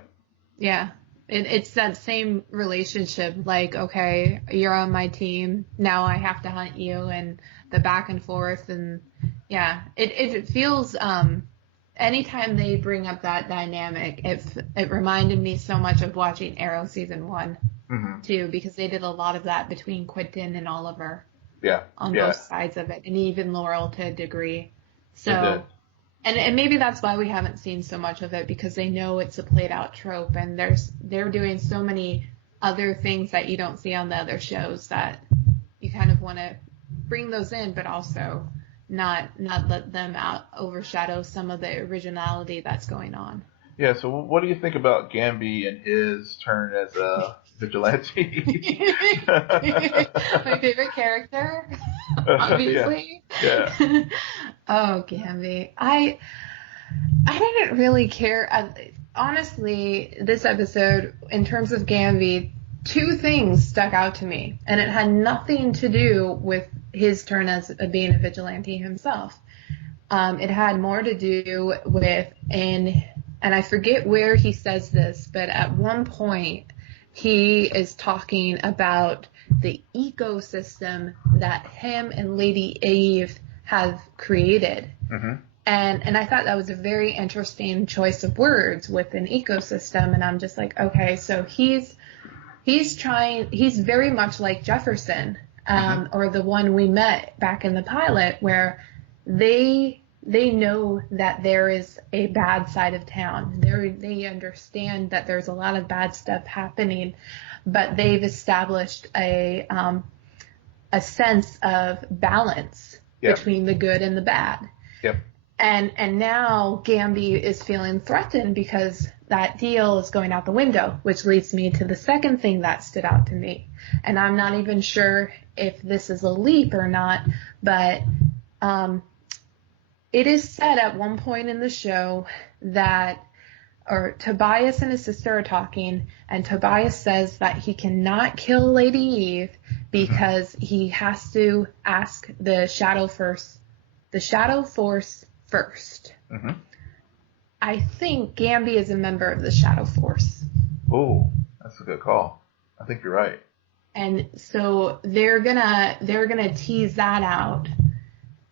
Yeah. It's that same relationship, like, okay, you're on my team, now I have to hunt you, and the back and forth, and yeah, it feels, anytime they bring up that dynamic, it reminded me so much of watching Arrow season 1, too, because they did a lot of that between Quentin and Oliver. Yeah. On both sides of it, and even Laurel to a degree. So, and maybe that's why we haven't seen so much of it, because they know it's a played out trope, and they're doing so many other things that you don't see on the other shows that you kind of want to bring those in, but also not let them overshadow some of the originality that's going on. Yeah, so what do you think about Gambi and his turn as a vigilante? My favorite character, obviously. Yeah. Oh, Gambi. I didn't really care. Honestly, this episode, in terms of Gambi, 2 things stuck out to me, and it had nothing to do with his turn as being a vigilante himself. It had more to do with, and I forget where he says this, but at one point he is talking about the ecosystem that him and Lady Eve have created. And I thought that was a very interesting choice of words with an ecosystem, and I'm just like, okay, so he's very much like Jefferson, or the one we met back in the pilot, where they know that there is a bad side of town. They understand that there's a lot of bad stuff happening, but they've established a sense of balance between the good and the bad. Yep. And now Gambi is feeling threatened because that deal is going out the window, which leads me to the second thing that stood out to me. And I'm not even sure if this is a leap or not, but it is said at one point in the show that, or Tobias and his sister are talking, and Tobias says that he cannot kill Lady Eve because he has to ask the Shadow Force first. I think Gambi is a member of the Shadow Force. Oh, that's a good call. I think you're right. And so they're gonna tease that out,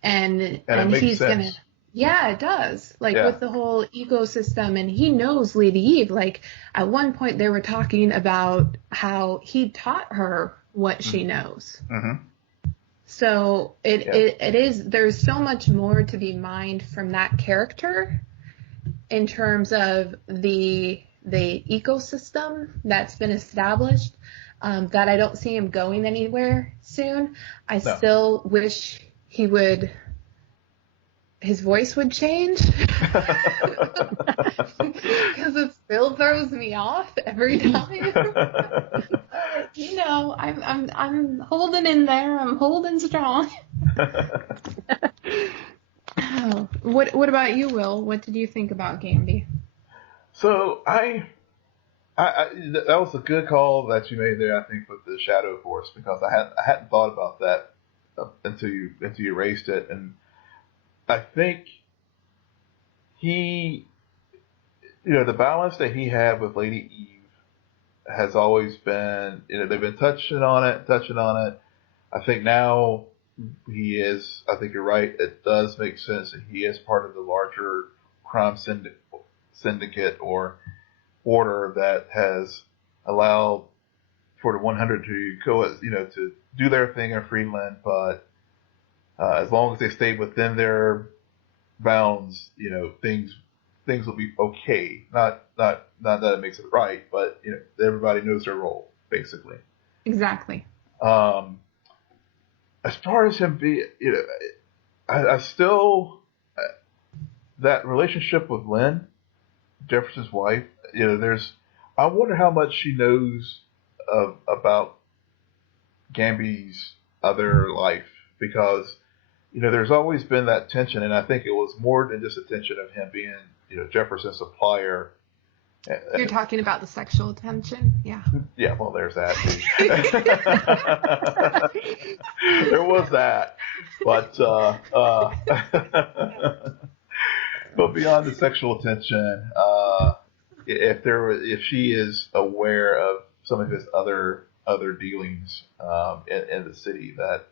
and it makes he's sense. Yeah, it does. Like Yeah. with the whole ecosystem, and he knows Lady Eve. Like at one point they were talking about how he taught her what she knows. Mm-hmm. So it is, there's so much more to be mined from that character in terms of the ecosystem that's been established, that I don't see him going anywhere soon. I still wish his voice would change because it still throws me off every time. You know, I'm holding in there. I'm holding strong. Oh, what about you, Will? What did you think about Gambi? So I that was a good call that you made there. I think with the Shadow Force, because I hadn't thought about that until you raised it, and I think he, the balance that he had with Lady Eve has always been, they've been touching on it. I think now he is, I think you're right, it does make sense that he is part of the larger crime syndicate or order that has allowed for the 100 to go, to do their thing in Freeland, but as long as they stay within their bounds, things will be okay. Not that it makes it right, but everybody knows their role, basically. Exactly. As far as him being, I still, that relationship with Lynn, Jefferson's wife, I wonder how much she knows about Gambi's other life, because there's always been that tension, and I think it was more than just a tension of him being, Jefferson's supplier. You're talking about the sexual tension? Yeah. Yeah, well, there's that. There was that. But but beyond the sexual tension, if she is aware of some of his other dealings in the city, that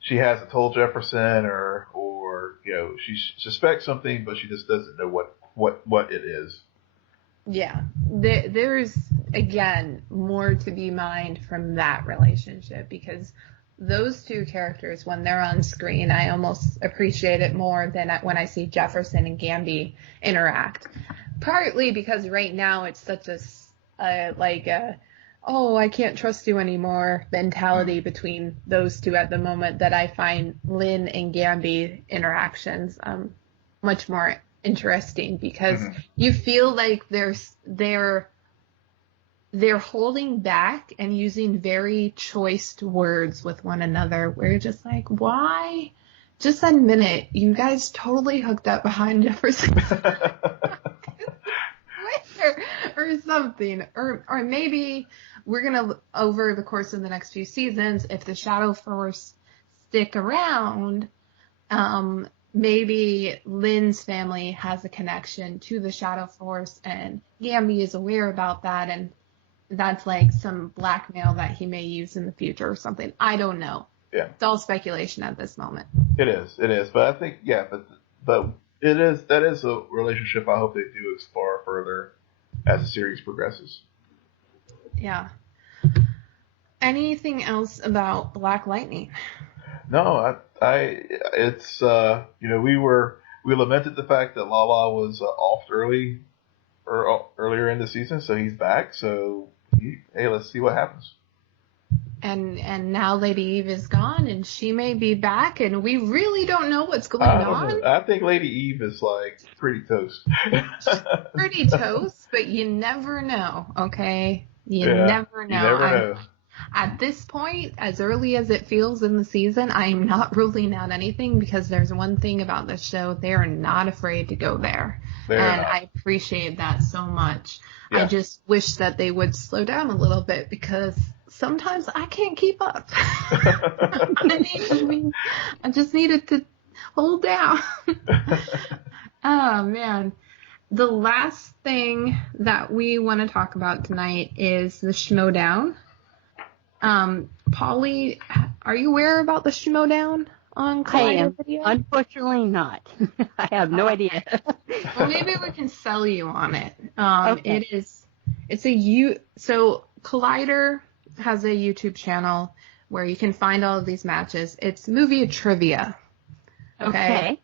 she hasn't told Jefferson, or she suspects something, but she just doesn't know what it is. Yeah, there's again more to be mined from that relationship, because those two characters, when they're on screen, I almost appreciate it more than when I see Jefferson and Gambi interact. Partly because right now it's such a oh, I can't trust you anymore mentality between those two at the moment, that I find Lynn and Gambi interactions much more interesting, because you feel like they're holding back and using very choice words with one another. We're just like, why? Just admit it. You guys totally hooked up behind Jefferson. or something. Or maybe we're going to, over the course of the next few seasons, if the Shadow Force stick around, maybe Lynn's family has a connection to the Shadow Force, and Gambi is aware about that, and that's like some blackmail that he may use in the future or something. I don't know. Yeah. It's all speculation at this moment. It is. But I think, but that is a relationship I hope they do explore further as the series progresses. Yeah. Anything else about Black Lightning? No, it's we lamented the fact that Lala was off earlier in the season, so he's back. So hey, let's see what happens. And now Lady Eve is gone, and she may be back, and we really don't know what's going on. I think Lady Eve is like pretty toast. Pretty toast, but you never know, okay? You never know. You never know. At this point, as early as it feels in the season, I am not ruling out anything, because there's one thing about this show: they are not afraid to go there. I appreciate that so much. Yeah. I just wish that they would slow down a little bit, because sometimes I can't keep up. I just needed to hold down. Oh, man. The last thing that we want to talk about tonight is the Schmoedown. Polly, are you aware about the Schmoedown? on I Collider am Video? unfortunately not. I have no idea. Well, maybe we can sell you on it. Okay. So Collider has a YouTube channel where you can find all of these matches. It's movie trivia. Okay.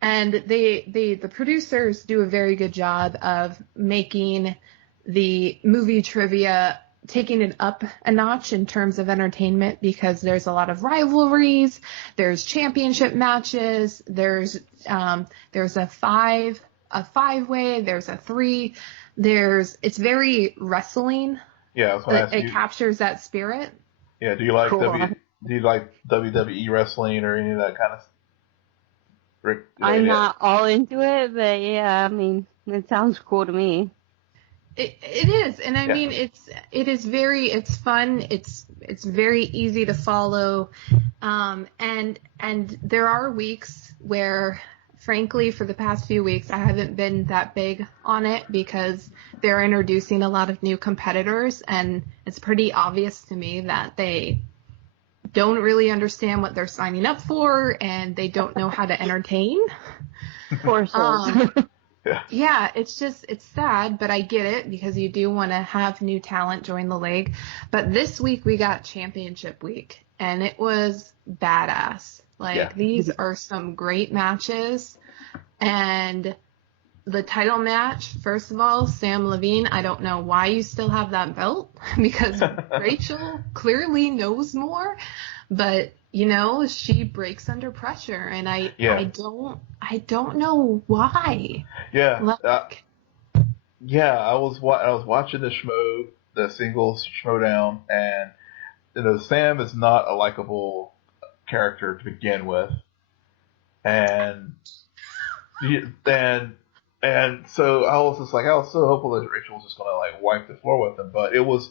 And the producers do a very good job of making the movie trivia, taking it up a notch in terms of entertainment, because there's a lot of rivalries, there's championship matches, there's a five-way, there's a three, it's very wrestling. Yeah, I was going to ask It you. captures that spirit. Yeah, do you like Cool. WWE wrestling or any of that kind of? I'm not all into it, but yeah, I mean, it sounds cool to me. It is, and I mean, it's fun, it's very easy to follow, and there are weeks where, frankly, for the past few weeks, I haven't been that big on it because they're introducing a lot of new competitors, and it's pretty obvious to me that they don't really understand what they're signing up for, and they don't know how to entertain. Poor souls. Yeah, it's sad, but I get it because you do want to have new talent join the league. But this week we got championship week, and it was badass. These are some great matches. And the title match, first of all, Sam Levine, I don't know why you still have that belt because Rachel clearly knows more, but she breaks under pressure, and I don't know why. Yeah. I was watching the singles Schmoedown, and Sam is not a likable character to begin with, and so I was just like, I was so hopeful that Rachel was just going to wipe the floor with him, but it was,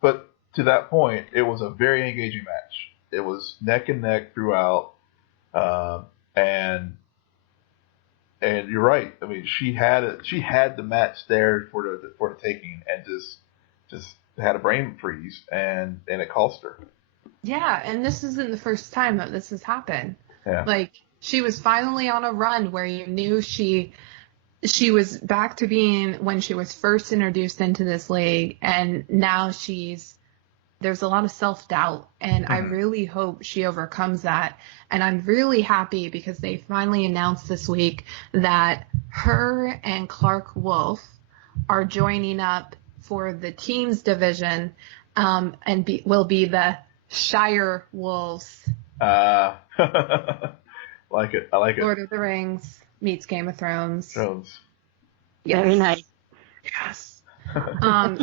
but to that point, it was a very engaging match. It was neck and neck throughout, and you're right. I mean, she had the match there for the taking, and just had a brain freeze, and it cost her. Yeah, and this isn't the first time that this has happened. Yeah. She was finally on a run where you knew she was back to being when she was first introduced into this league, and now there's a lot of self-doubt, and I really hope she overcomes that. And I'm really happy because they finally announced this week that her and Clark Wolf are joining up for the teams division, and will be the Shire Wolves. I like it. Lord of the Rings meets Game of Thrones. Yes. Very nice. Yes.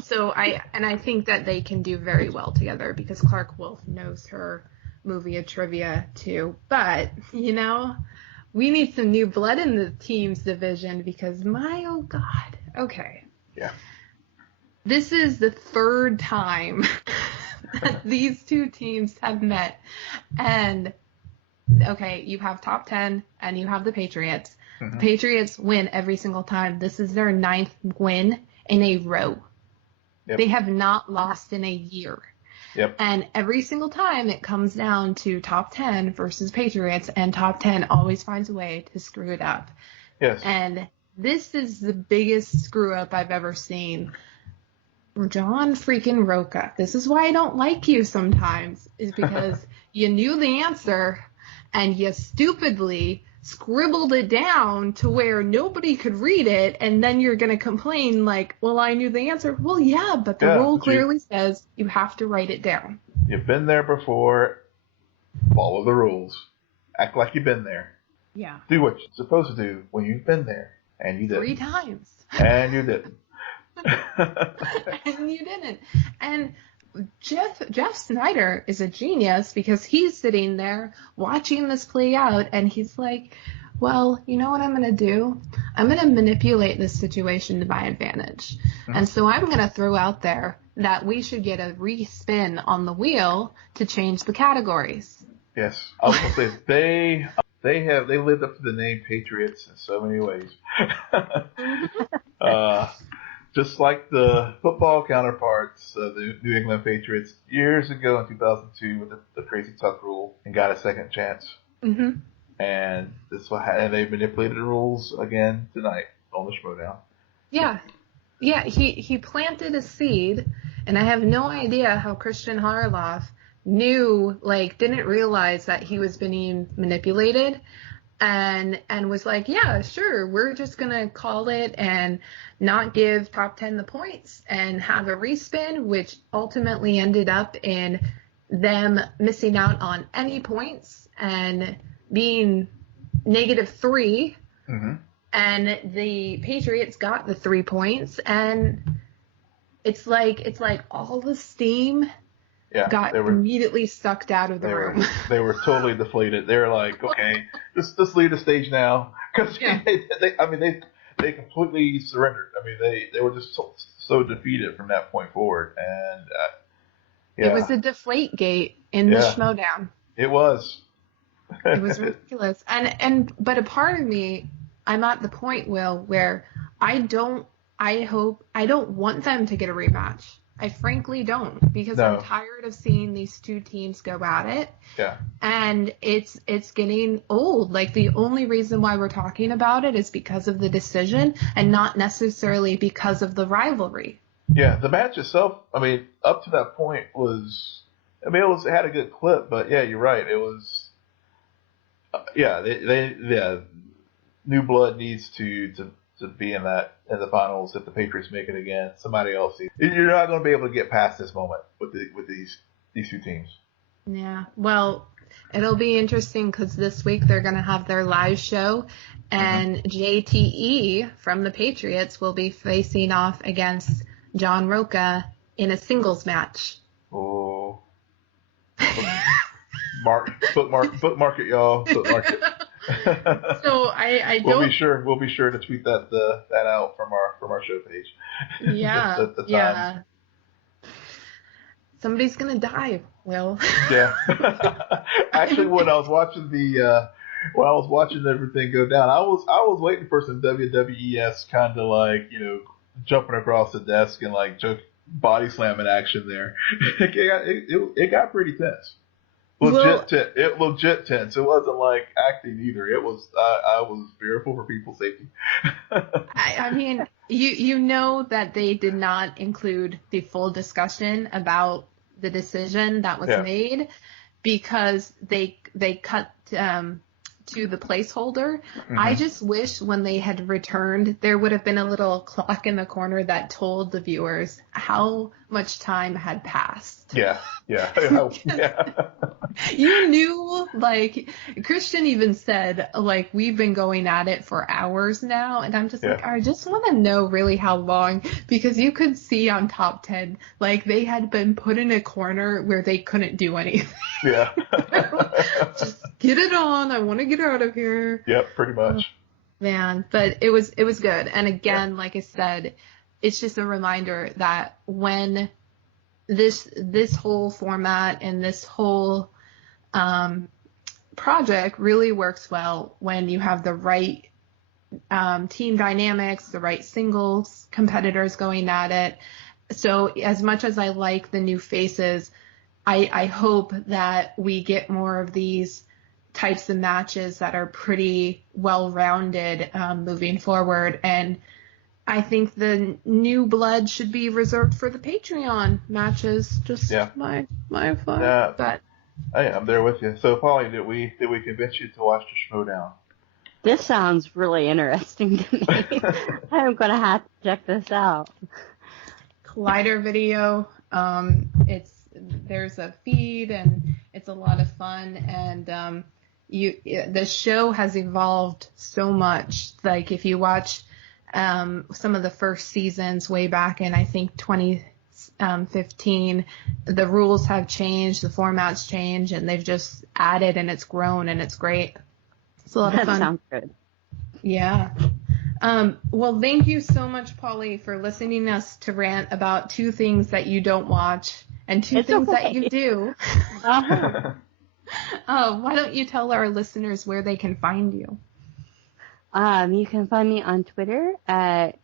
So I think that they can do very well together because Clark Wolf knows her movie of trivia too. But, we need some new blood in the teams division because oh God. Okay. Yeah. This is the third time that these two teams have met. And, okay, you have top 10 and you have the Patriots. The Patriots win every single time. This is their 9th win in a row. Yep. They have not lost in a year. Yep. And every single time it comes down to top 10 versus Patriots, and top 10 always finds a way to screw it up. Yes. And this is the biggest screw up I've ever seen. John freaking Roca. This is why I don't like you sometimes, is because you knew the answer and you stupidly scribbled it down to where nobody could read it, and then you're going to complain well, I knew the answer. Well, yeah, but the rule clearly says you have to write it down. You've been there before. Follow the rules. Act like you've been there. Yeah. Do what you're supposed to do when you've been there, and you didn't. 3 times. And you didn't. And you didn't. And Jeff Snyder is a genius because he's sitting there watching this play out, and he's like, well, you know what I'm going to do? I'm going to manipulate this situation to my advantage. And so I'm going to throw out there that we should get a re-spin on the wheel to change the categories. Yes. I was going to say, they lived up to the name Patriots in so many ways. just like the football counterparts of the New England Patriots years ago in 2002 with the crazy tuck rule and got a second chance. Mm-hmm. And and they manipulated the rules again tonight on the Schmoedown. Yeah. Yeah, he planted a seed, and I have no idea how Christian Harloff didn't realize that he was being manipulated, and was like, yeah, sure, we're just going to call it and not give top 10 the points and have a respin, which ultimately ended up in them missing out on any points and being -3. Mm-hmm. And the Patriots got the 3 points, and it's like all the steam got immediately sucked out of the room. They were totally deflated. They were like, okay, let's leave the stage now, because they completely surrendered. I mean, they were just so defeated from that point forward, and it was a deflate gate in the Schmoedown. It was. It was ridiculous, but a part of me, I'm at the point, Will, where I don't want them to get a rematch. I frankly don't, because I'm tired of seeing these two teams go at it. Yeah. And it's getting old. Like, the only reason why we're talking about it is because of the decision and not necessarily because of the rivalry. Yeah, the match itself, I mean, up to that point it had a good clip, but yeah, you're right. It was, new blood needs to be in the finals if the Patriots make it again. Somebody else. You're not going to be able to get past this moment with these two teams. Yeah. Well, it'll be interesting because this week they're going to have their live show, and JTE from the Patriots will be facing off against John Roca in a singles match. Oh. Bookmark it, y'all. Bookmark it. So I don't. We'll be sure to tweet that out from our show page. Yeah. Yeah. Somebody's gonna die, Will. Yeah. Actually, when I was watching everything go down, I was waiting for some WWES kind of like, jumping across the desk and like body slamming action there. It got pretty tense. Legit tense. It wasn't like acting either. It was. I was fearful for people's safety. I mean, you know that they did not include the full discussion about the decision that was made, because they cut to the placeholder. Mm-hmm. I just wish when they had returned, there would have been a little clock in the corner that told the viewers how much time had passed. Yeah. You knew, like, Christian even said, like, we've been going at it for hours now, and I'm just like, I just want to know really how long, because you could see on Top 10, like, they had been put in a corner where they couldn't do anything. Yeah. Just get it on. I want to get out of here. Yep, pretty much. Man, but it was good. And again, like I said, it's just a reminder that when this whole format and this whole project really works well when you have the right team dynamics, the right singles competitors going at it. So as much as I like the new faces, I hope that we get more of these types of matches that are pretty well-rounded moving forward. And I think the new blood should be reserved for the Patreon matches. Just my thought. Yeah, but I'm there with you. So, Polly, did we convince you to watch the Schmoedown? This sounds really interesting to me. I'm gonna have to check this out. Collider video. There's a feed, and it's a lot of fun, and the show has evolved so much. Like, if you watch some of the first seasons way back in, I think, 2015, the rules have changed, the formats changed, and they've just added, and it's grown, and it's great. It's a lot of fun. That sounds good. Yeah. Well, thank you so much, Polly, for listening to us to rant about two things that you don't watch and two things that you do. Uh-huh. Why don't you tell our listeners where they can find you? You can find me on Twitter at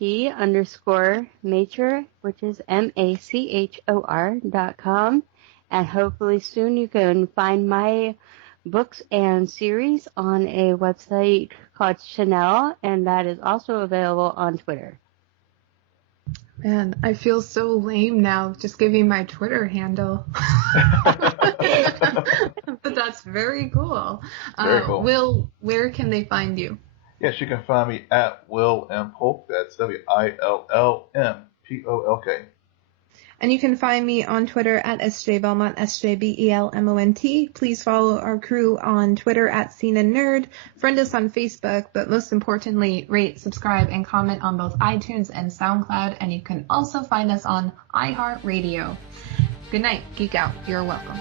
nbsp_Machor, which is Machor.com. And hopefully soon you can find my books and series on a website called Chanel, and that is also available on Twitter. Man, I feel so lame now just giving my Twitter handle. But that's very cool. Very cool. Will, where can they find you? Yes, you can find me at Will M. Polk. That's WILLMPOLK. And you can find me on Twitter at SJBelmont, SJBELMONT. Please follow our crew on Twitter at SNN Nerd. Friend us on Facebook, but most importantly, rate, subscribe, and comment on both iTunes and SoundCloud. And you can also find us on iHeartRadio. Good night. Geek out. You're welcome.